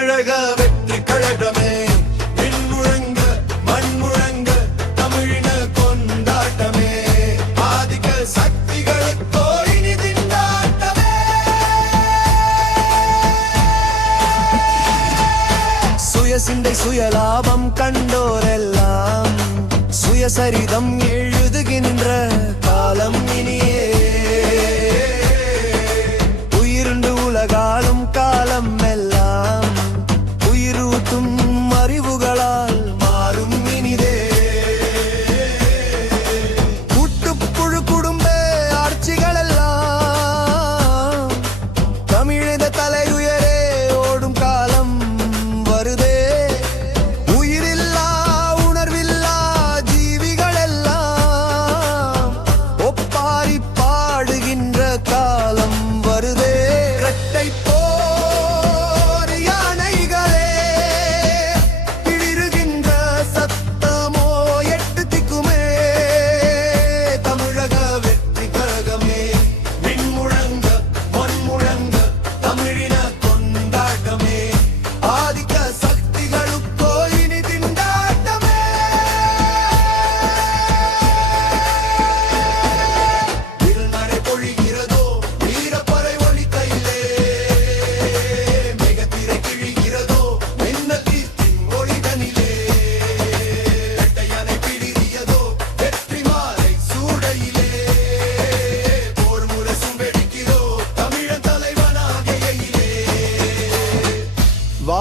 தமிழக வெற்றி கழகமே. மின்முழங்க மண் முழங்க தமிழின கொண்டாட்டமே. ஆதிக்க சக்திகளை தோழினி திண்டாட்டமே சுய சிந்தை சுய கண்டோரெல்லாம். சுயசரிதம் எழுதுகின்ற காலம் இனியே. தமிழக தலையுயர.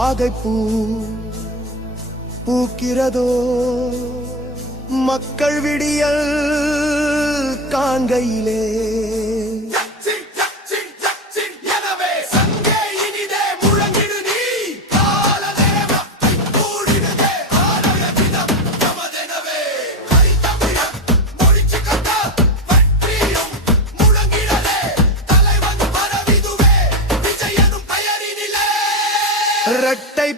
பாதை பூ பூக்கிறதோ? மக்கள் விடியல் காண்கையிலே இரட்டை